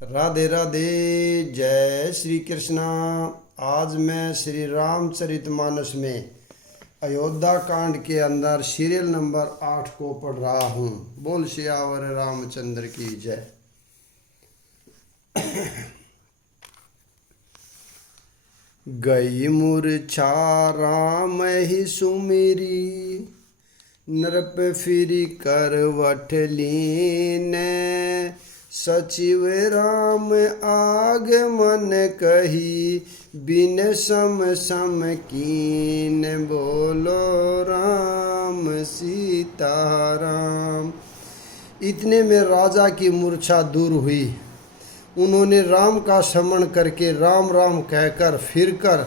राधे राधे। जय श्री कृष्णा। आज मैं श्री रामचरितमानस में अयोध्या कांड के अंदर सीरियल नंबर 8 को पढ़ रहा हूँ। बोल सियावर रामचंद्र की जय। गई मूर्छा राम ही सुमिरी, नृप फिरी करवट लीन। सचिव राम आगमन कही, बिन सम सम कीन। बोलो राम सीताराम। इतने में राजा की मूर्छा दूर हुई। उन्होंने राम का स्मरण करके राम राम कहकर फिरकर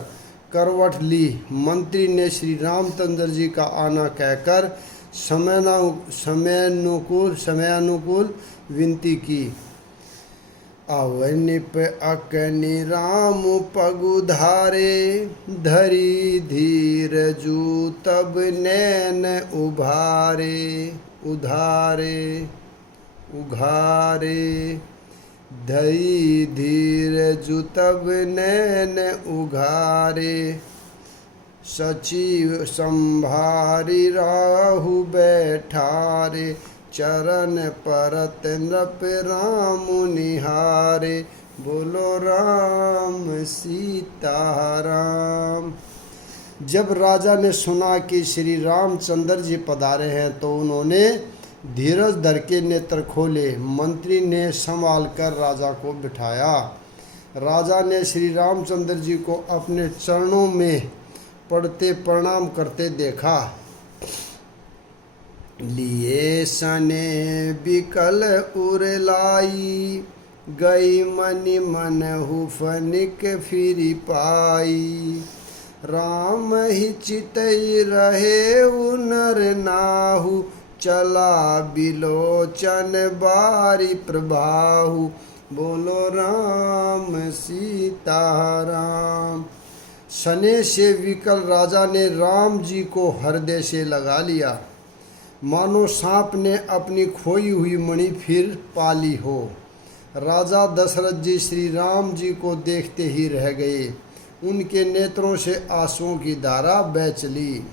करवट ली। मंत्री ने श्री रामचंद्र जी का आना कहकर समयानुकूल विनती की। अवनिप अकनि राम पगुधारे, धरी धीर जू तब नैन उघारे। धई धीर जु तब नैन उघारे। सचिव संभारी राहु बैठारे, चरण परत नृप राम निहारे। बोलो राम सीताराम। जब राजा ने सुना कि श्री रामचंद्र जी पधारे हैं तो उन्होंने धीरज धर के नेत्र खोले। मंत्री ने संभाल कर राजा को बिठाया। राजा ने श्री रामचंद्र जी को अपने चरणों में पड़ते प्रणाम करते देखा। लिए सने बिकल उरलाई, गई मनि मनहु फनिक फिरी पाई। राम ही चितई रहे नर नाहु, चला बिलोचन बारी प्रभाहु। बोलो राम सीताराम। सने से विकल राजा ने राम जी को हृदय से लगा लिया, मानो सांप ने अपनी खोई हुई मणि फिर पाली हो। राजा दशरथ जी श्री राम जी को देखते ही रह गए। उनके नेत्रों से आंसुओं की धारा बह चली।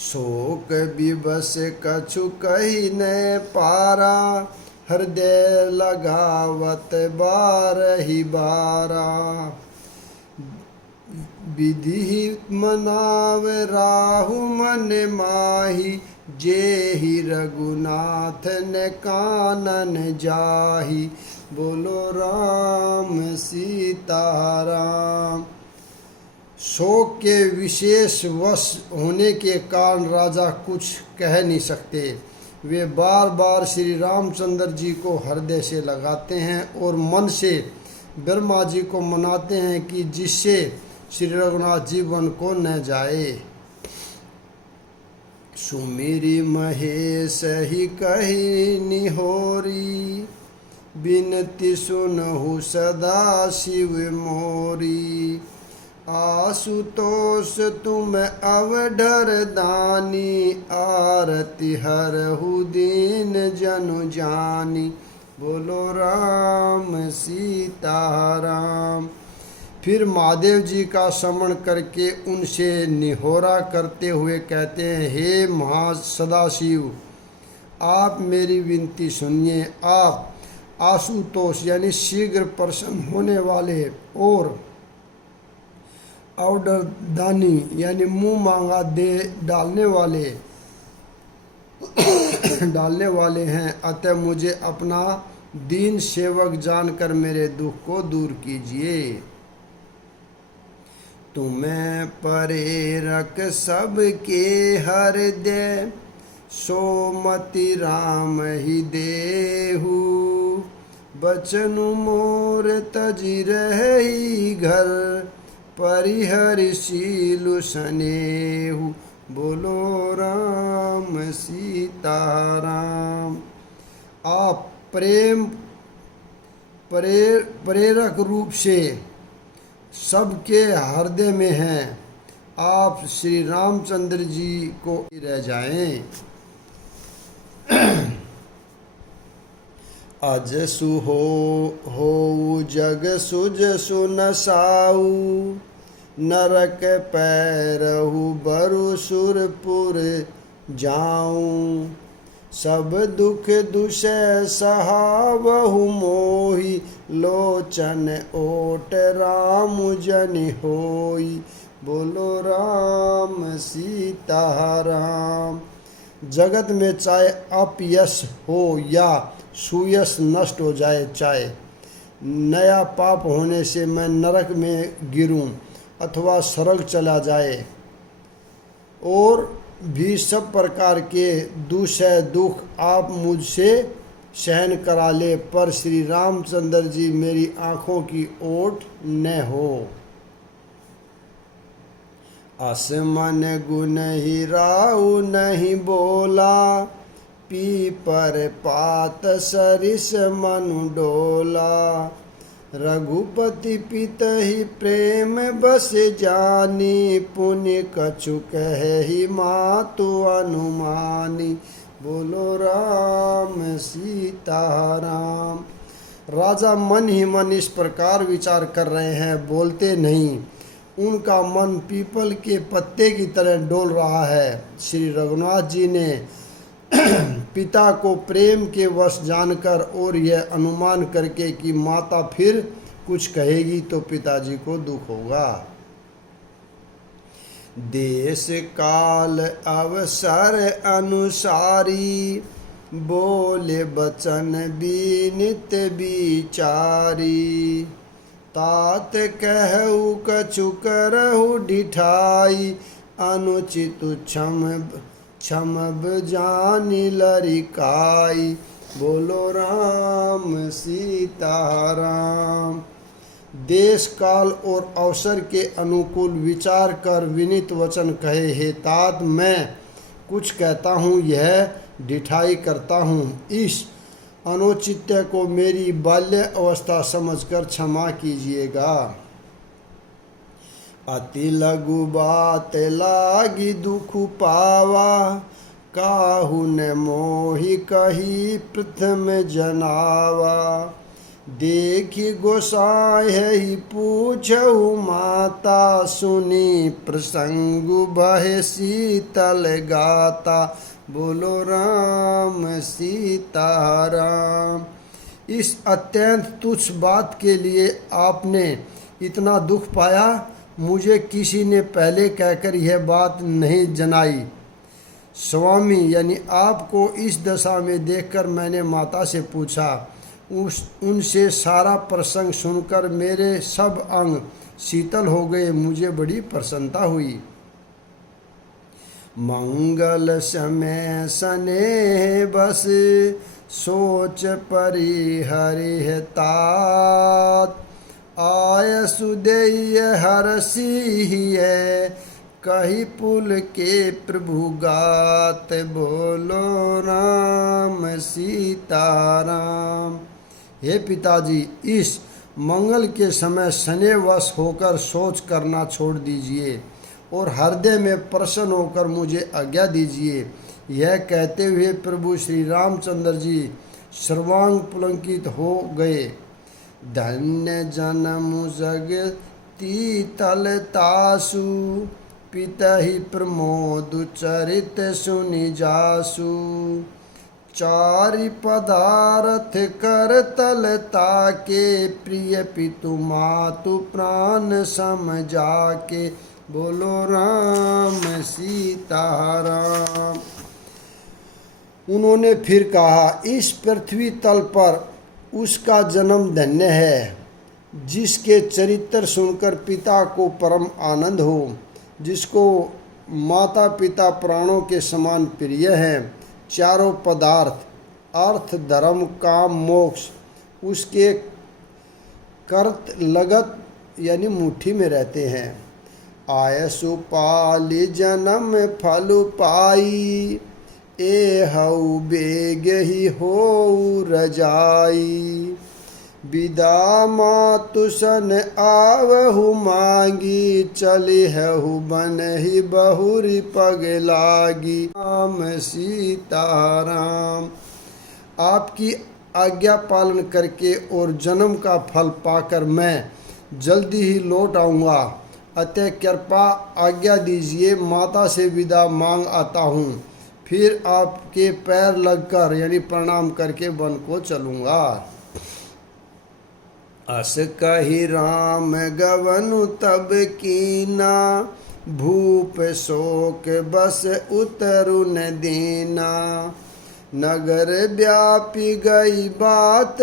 शोक विवश कछु कही न पारा, हृदय लगावत बारहि बारा। विधि मनाव राहु मन माही, जेहि रघुनाथ न कानन जाही। बोलो राम सीताराम। शोक के विशेष वश होने के कारण राजा कुछ कह नहीं सकते। वे बार बार श्री रामचंद्र जी को हृदय से लगाते हैं और मन से ब्रह्मा जी को मनाते हैं कि जिससे श्री रघुनाथ जी वन को न जाए। सुमिरी महेश ही कही निहोरी, बिनती सुनहु सदा शिव मोरी। आशुतोष तुम अवढर दानी, आरती हरहु दीन जनु जानी। बोलो राम सीताराम। फिर महादेव जी का स्मरण करके उनसे निहोरा करते हुए कहते हैं, हे सदाशिव, आप मेरी विनती सुनिए। आप आशुतोष यानी शीघ्र प्रसन्न होने वाले और ऑर्डर दानी यानी मुंह मांगा दे डालने वाले हैं। अतः मुझे अपना दीन सेवक जानकर मेरे दुख को दूर कीजिए। तुम्हें प्रेरक सबके हृदय, सोमति राम ही देहु। बचनु मोर तजि रही घर, परिहरिशीलु सनेहु। बोलो राम सीताराम। आप प्रेरक रूप से सबके हृदय में हैं। आप श्री रामचंद्र जी को रह जाएं। अजसु हो जग सुज सुनसाऊ, नरक पैरहु बरु सुरपुर जाऊं। सब दुख दुसह सहावहु मोहि, लोचन ओट राम जनि होई। बोलो राम सीता राम। जगत में चाहे अपयश हो या सुयश नष्ट हो जाए, चाहे नया पाप होने से मैं नरक में गिरूं अथवा स्वर्ग चला जाए, और भी सब प्रकार के दुसह दुख आप मुझसे सहन करा ले, पर श्री रामचंद्र जी मेरी आँखों की ओट न हो। असमन गुण ही राउ नहीं बोला, पीपर पात सरिस मनु डोला। रघुपति पित ही प्रेम बस जानी, पुण्य कछु कहि मातु अनुमानी। बोलो राम सीता राम। राजा मन ही मन इस प्रकार विचार कर रहे हैं, बोलते नहीं। उनका मन पीपल के पत्ते की तरह डोल रहा है। श्री रघुनाथ जी ने पिता को प्रेम के वश जानकर और यह अनुमान करके कि माता फिर कुछ कहेगी तो पिताजी को दुख होगा। देश काल अवसर अनुसारी, बोले बचन बीनित बिचारी। तात कहु कछु करहु ढिठाई, अनुचित क्षम जानि लरिकाई। बोलो राम सीता राम। देश काल और अवसर के अनुकूल विचार कर विनीत वचन कहे, हे तात मैं कुछ कहता हूँ, यह ढिठाई करता हूँ। इस अनुचित्य को मेरी बाल्य अवस्था समझकर क्षमा कीजिएगा। अति लघु बात लागी दुख पावा, काहू न मोहि कही प्रथम जनावा। देखी गोसाई पूछहु माता, सुनी प्रसंग बहे शीतल गाता। बोलो राम सीता राम। इस अत्यंत तुच्छ बात के लिए आपने इतना दुख पाया, मुझे किसी ने पहले कहकर यह बात नहीं जनाई। स्वामी यानी आपको इस दशा में देखकर मैंने माता से पूछा। उनसे सारा प्रसंग सुनकर मेरे सब अंग शीतल हो गए, मुझे बड़ी प्रसन्नता हुई। मंगल समय सने बस, सोच परिहरि तात। आय सुदेय हरसी है, कही पुल के प्रभु गात। बोलो राम सीता राम। हे पिताजी, इस मंगल के समय शनिवश होकर सोच करना छोड़ दीजिए और हृदय में प्रसन्न होकर मुझे आज्ञा दीजिए। यह कहते हुए प्रभु श्री रामचंद्र जी सर्वांग पुलंकित हो गए। धन्य जन्म जगती तलतासु, पितहि प्रमोद चरित सुनि जासु। चारि पदार्थ कर तलता के, प्रिय पितु मातु प्राण सम जाके। बोलो राम सीता राम। उन्होंने फिर कहा, इस पृथ्वी तल पर उसका जन्म धन्य है जिसके चरित्र सुनकर पिता को परम आनंद हो, जिसको माता पिता प्राणों के समान प्रिय हैं। चारों पदार्थ अर्थ धर्म काम मोक्ष उसके कर्त लगत यानी मुट्ठी में रहते हैं। आयसु पाली जन्म फल पाई, एहु बेग ही हो रजाई। विदा मातु सन आवहु मांगी, चलिहु बन ही बहुरी पग लागी। राम सीता राम। आपकी आज्ञा पालन करके और जन्म का फल पाकर मैं जल्दी ही लौट आऊँगा। अतः कृपा आज्ञा दीजिए, माता से विदा मांग आता हूँ, फिर आपके पैर लगकर यानी प्रणाम करके वन को चलूँगा। अस कही राम गवनु तब कीना, भूप शोक बस उतरु न दीना। नगर व्यापी गई बात,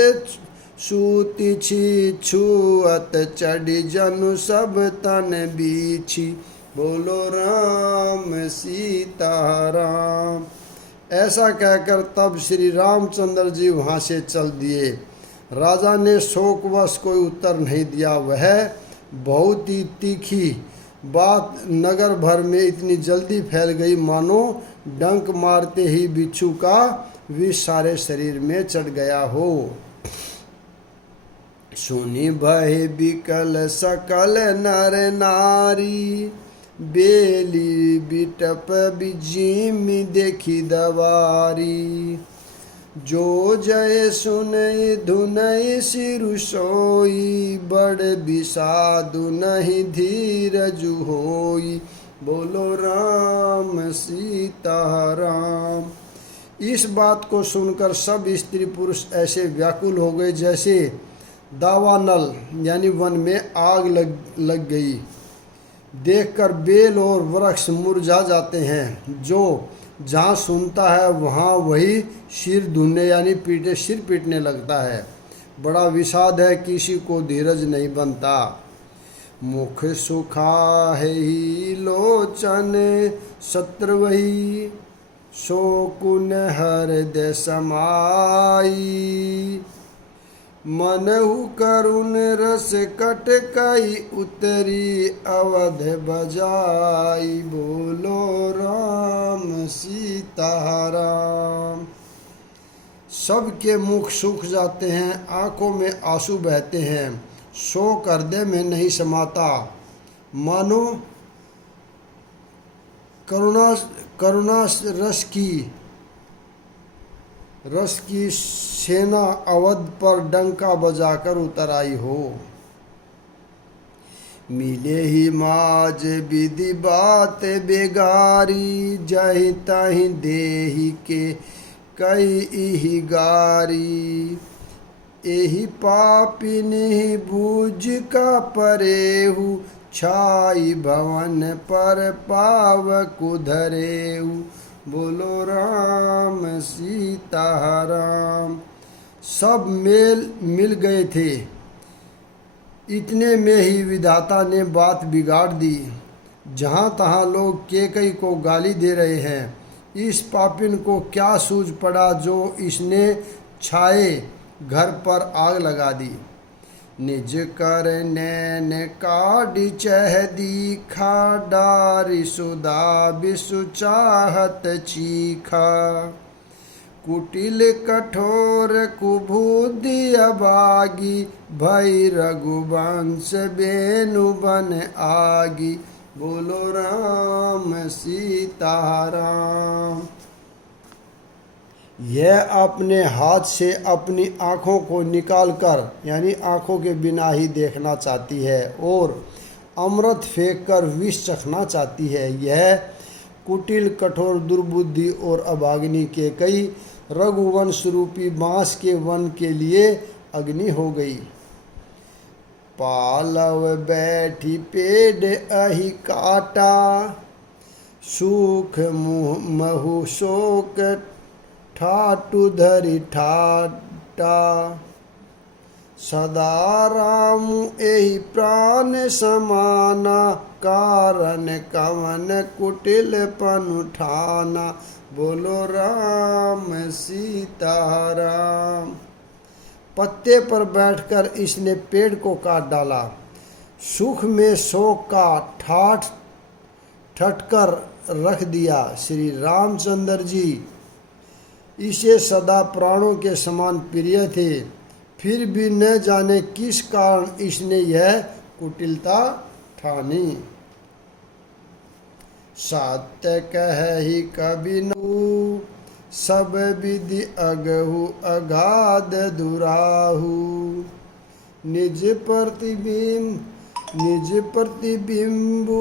सूति छी छुअत चढ़ी जनु सब तन बीछी। बोलो राम सीता राम। ऐसा कहकर तब श्री रामचंद्र जी वहाँ से चल दिए। राजा ने शोकवश कोई उत्तर नहीं दिया। वह बहुत ही तीखी बात नगर भर में इतनी जल्दी फैल गई मानो डंक मारते ही बिच्छू का विष सारे शरीर में चढ़ गया हो। सुनी भय बिकल सकल नर नारी, बेली बिटप बिजिमी देखी दवारी। जो जय सुनई धुनई सिरु सोई, बड़ बिसादु नहीं धीरजु होई। बोलो राम सीता राम। इस बात को सुनकर सब स्त्री पुरुष ऐसे व्याकुल हो गए जैसे दावानल यानी वन में आग लग गई। देखकर बेल और वृक्ष मुरझा जाते हैं। जो जहाँ सुनता है वहाँ वही सिर धुनने यानी सिर पीटने लगता है। बड़ा विषाद है, किसी को धीरज नहीं बनता। मुख सुखा है ही लोचन शत्रुवही, शोकुन हृदय समाई। मनहु करुण रस कटकाई, उतरी अवध बजाई। बोलो राम सीता राम। सबके मुख सूख जाते हैं, आंखों में आंसू बहते हैं, शोक हृदय में नहीं समाता। मानो करुणा रस की सेना अवध पर डंका बजाकर उतर आई हो। मिले ही माज विधि बात बेगारी, जहि तहि देहि के कई गारी। एहि पापिनि बूझ का परेहु, छाई भवन पर पावकु धरेहु। बोलो राम सीता राम। सब मिल गए थे, इतने में ही विधाता ने बात बिगाड़ दी। जहाँ तहाँ लोग केकई को गाली दे रहे हैं। इस पापिन को क्या सूझ पड़ा जो इसने छाए घर पर आग लगा दी। निज कर नैन काढ़ी चह दीखा, डारी सुधा बिसु चाहत चीखा। कुटिल कठोर कुबुद्धि अभागी, भई रघुवंश बेनु बन आगी। बोलो राम सीता राम। यह अपने हाथ से अपनी आँखों को निकालकर यानी आँखों के बिना ही देखना चाहती है और अमृत फेंक कर विष चखना चाहती है। यह कुटिल कठोर दुर्बुद्धि और अभागिनी के कई रघुवंश रूपी बांस के वन के लिए अग्नि हो गई। पालव बैठी पेड़ अहि काटा, सूख महु शोक ठाटु धरि ठाटा। सदा राम एहि प्राण समाना, कारण कवन कुटिल पनु ठाना। बोलो राम सीता राम। पत्ते पर बैठकर इसने पेड़ को काट डाला, सुख में शोक का ठाठ ठटकर रख दिया। श्री रामचंद्र जी इसे सदा प्राणों के समान प्रिय थे, फिर भी न जाने किस कारण इसने यह कुटिलता ठानी। सत्य कहि कबि नु, सब विधि अगहु अगाध दुराहु। निज प्रतिबिंबु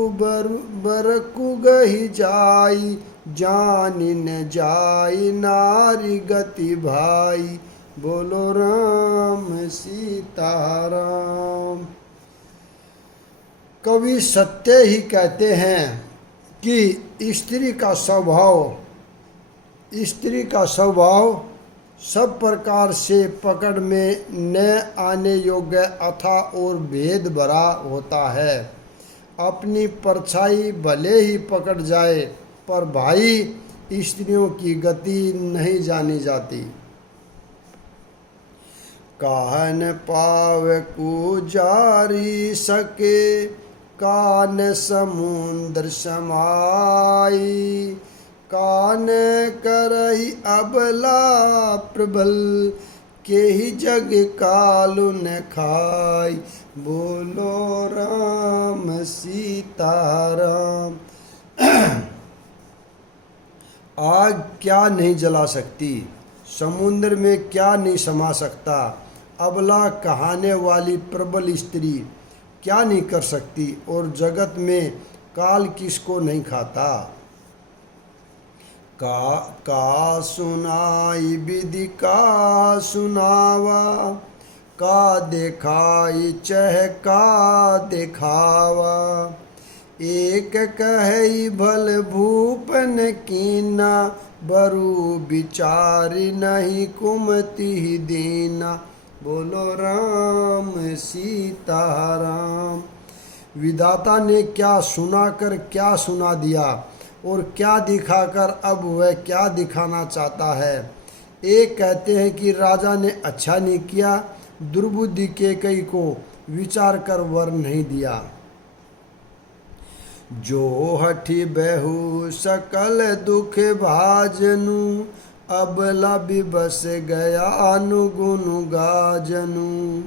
बरकु गहि जाई, जानि न जाई नारी गति भाई। बोलो राम सीताराम। कवि सत्य ही कहते हैं कि स्त्री का स्वभाव सब प्रकार से पकड़ में न आने योग्य अथा और भेद भरा होता है। अपनी परछाई भले ही पकड़ जाए, पर भाई स्त्रियों की गति नहीं जानी जाती। काहन पाव को जारी सके, कान समुद्र समाई। कान करही अबला प्रबल, के ही जग कालु न खाई। बोलो राम सीताराम। आग क्या नहीं जला सकती, समुद्र में क्या नहीं समा सकता, अबला कहाने वाली प्रबल स्त्री क्या नहीं कर सकती, और जगत में काल किसको नहीं खाता। का सुनाई विधि का सुनावा, का देखाई चह का दिखावा। एक कही भल भूपन कीना, बरु विचारी नहीं कुमति दीना। बोलो राम सीताराम। विधाता ने क्या सुनाकर क्या सुना दिया, और क्या दिखाकर अब वह क्या दिखाना चाहता है। एक कहते हैं कि राजा ने अच्छा नहीं किया, दुर्बुद्धि कैकेयी को विचार कर वर नहीं दिया। जो हठी बहु सकल दुख भाजनु, अबला बिबस गया अनुगुनु गाजनु।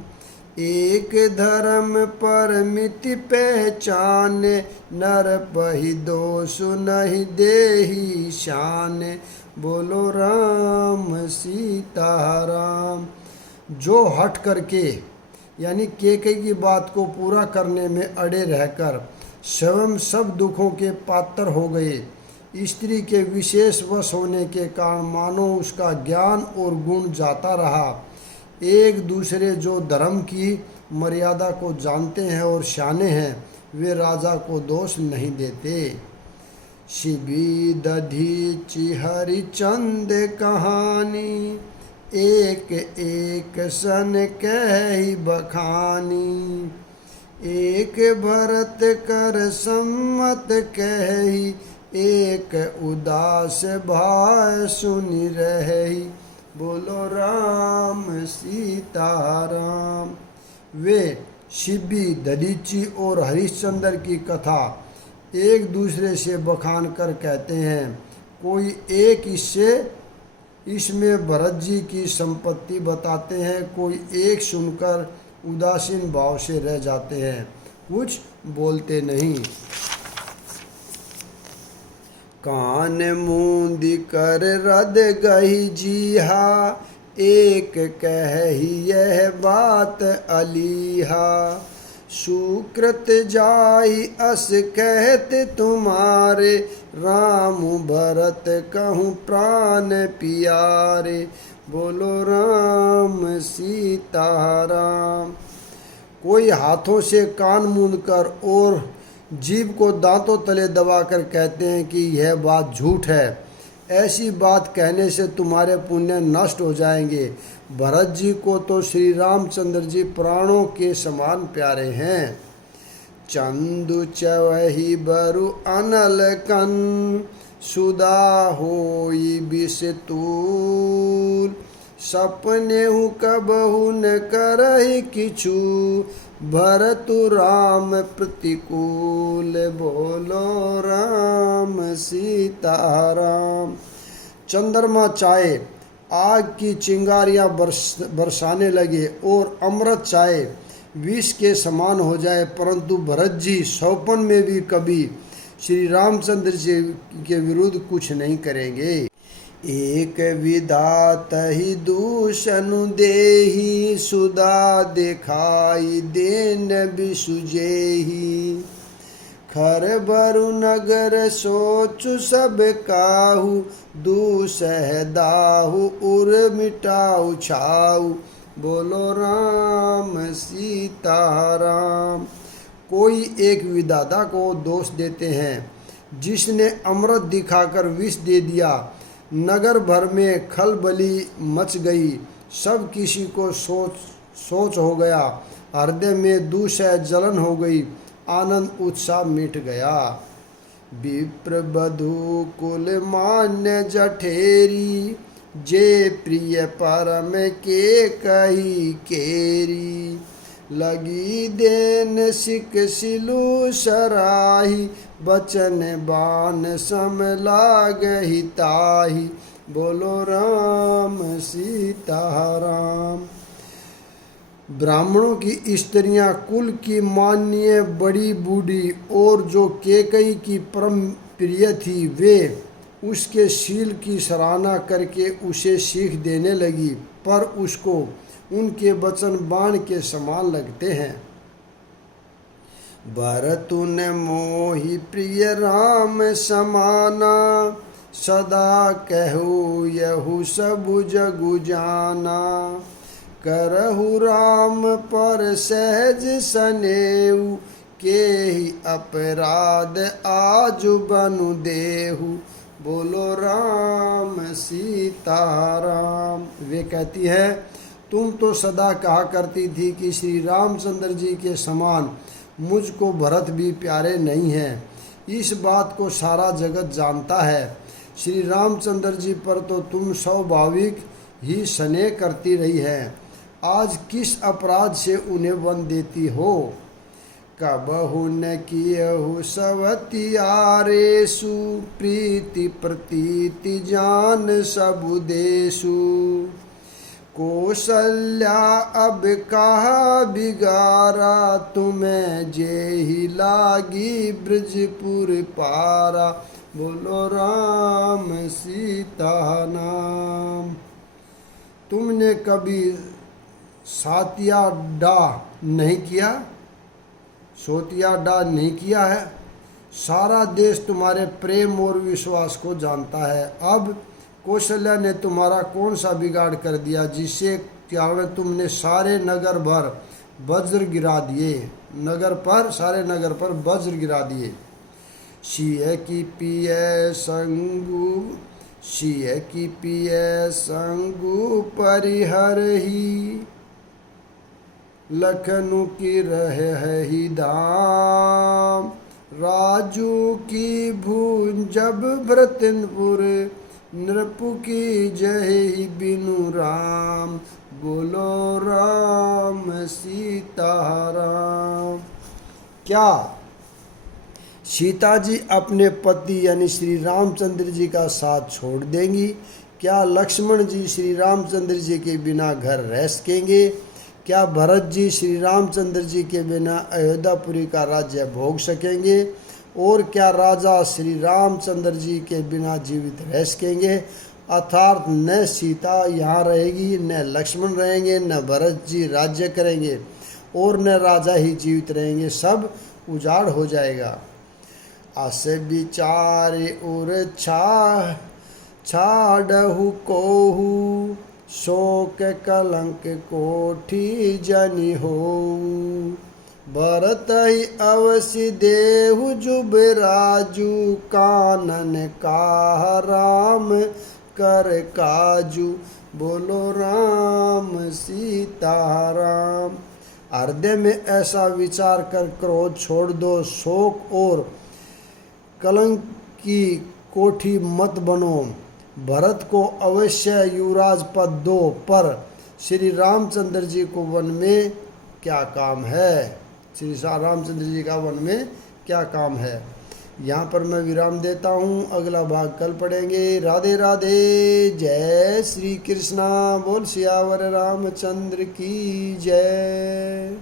एक धर्म परमिति पहचाने, नर पहि दोषु नहीं देही शान। बोलो राम सीताराम। जो हट करके यानी कैकेयी की बात को पूरा करने में अड़े रहकर स्वयं सब दुखों के पात्र हो गए, स्त्री के विशेष वश होने के कारण मानो उसका ज्ञान और गुण जाता रहा। एक दूसरे जो धर्म की मर्यादा को जानते हैं और शाने हैं, वे राजा को दोष नहीं देते। शिबी दधीचि हरिचंद कहानी, एक एक सन कही बखानी। एक भरत कर सम्मत कही, एक उदास भाय सुनि रही। बोलो राम सीताराम। वे शिबी दधीचि और हरिश्चंद्र की कथा एक दूसरे से बखान कर कहते हैं। कोई एक इसमें भरत जी की संपत्ति बताते हैं, कोई एक सुनकर उदासीन भाव से रह जाते हैं, कुछ बोलते नहीं। कान मूंदी कर रद गही जीहा, एक कही यह बात अलीहा। सुकृत जाई अस कहते तुम्हारे, राम भरत कहूँ प्राण पियारे। बोलो राम सीताराम। कोई हाथों से कान मूंदकर और जीभ को दांतों तले दबाकर कहते हैं कि यह बात झूठ है। ऐसी बात कहने से तुम्हारे पुण्य नष्ट हो जाएंगे। भरत जी को तो श्री रामचंद्र जी प्राणों के समान प्यारे हैं। चंदु चवही बरु अनल कन, सुदा होई बिष तूल। सपने हूँ कबहु न करहि किछु, भरतु राम प्रतिकूल। बोलो राम सीताराम। चंद्रमा चाहे आग की चिंगारियाँ बरसाने लगे और अमृत चाहे विष के समान हो जाए, परंतु भरत जी सौपन में भी कभी श्री रामचंद्र जी के विरुद्ध कुछ नहीं करेंगे। एक विधात ही दूषनु देही सुधा दिखाई देन बिसुजेही खर बरु नगर सोचु सब काहू दूसह दाहू उर मिटाऊ छाऊ बोलो राम सीता राम। कोई एक विधाता को दोष देते हैं जिसने अमृत दिखाकर विष दे दिया। नगर भर में खलबली मच गई, सब किसी को सोच हो गया, हृदय में दूसह जलन हो गई, आनंद उत्साह मिट गया। विप्र बधू कुल मान्य जठेरी जे प्रिय परम के कही केरी लगी देन सिक सिलु सराही बचन बान सम लागहि ताही बोलो राम सीता राम। ब्राह्मणों की स्त्रियां कुल की मान्य बड़ी बूढ़ी और जो केकई की परम प्रिय थी वे उसके शील की सराहना करके उसे सीख देने लगी, पर उसको उनके वचन बाण के समान लगते हैं। भरतुन मोहि प्रिय राम समाना सदा कहु यहु सबु जगु जाना करहु राम पर सहज सनेऊ के ही अपराध आजु बनु देहु बोलो राम सीता राम। वे कहती है तुम तो सदा कहा करती थी कि श्री रामचंद्र जी के समान मुझको भरत भी प्यारे नहीं हैं। इस बात को सारा जगत जानता है। श्री रामचंद्र जी पर तो तुम स्वाभाविक ही स्नेह करती रही है, आज किस अपराध से उन्हें वन देती हो। कबहु न कियहु सवतियारेषु प्रीति प्रतीति जान सबु देशु कौशल्या अब कहा बिगारा तुम्हें जेहि लागी ब्रजपुर पारा बोलो राम सीता नाम। तुमने कभी सातिया डा नहीं किया, सोतिया डा नहीं किया है। सारा देश तुम्हारे प्रेम और विश्वास को जानता है। अब कौशल्या ने तुम्हारा कौन सा बिगाड़ कर दिया जिससे कारण तुमने सारे नगर भर वज्र गिरा दिए, सारे नगर पर वज्र गिरा दिए। सिंह की पिय संगु परिहर ही लखनऊ की रहे ही धाम राजू की भून जब भरतनपुर नृपु की जय बिनु राम बोलो राम सीता राम। क्या सीता जी अपने पति यानी श्री रामचंद्र जी का साथ छोड़ देंगी? क्या लक्ष्मण जी श्री रामचंद्र जी के बिना घर रह सकेंगे? क्या भरत जी श्री रामचंद्र जी के बिना अयोध्यापुरी का राज्य भोग सकेंगे? और क्या राजा श्री रामचंद्र जी के बिना जीवित रह सकेंगे? अर्थात न सीता यहाँ रहेगी, न लक्ष्मण रहेंगे, न भरत जी राज्य करेंगे और न राजा ही जीवित रहेंगे, सब उजाड़ हो जाएगा। अस विचारे उर छाड़हु कोहू शोक कलंक कोठी जनि हो भरत ही अवसि देहु जुब राजू कानन का राम कर काजू बोलो राम सीता राम। हृदय में ऐसा विचार कर क्रोध छोड़ दो, शोक और कलंक की कोठी मत बनो। भरत को अवश्य युवराज पद दो, पर श्री रामचंद्र जी को वन में क्या काम है? श्री रामचंद्र जी का वन में क्या काम है? यहाँ पर मैं विराम देता हूँ, अगला भाग कल पढ़ेंगे। राधे राधे, जय श्री कृष्णा। बोल सियावर रामचंद्र की जय।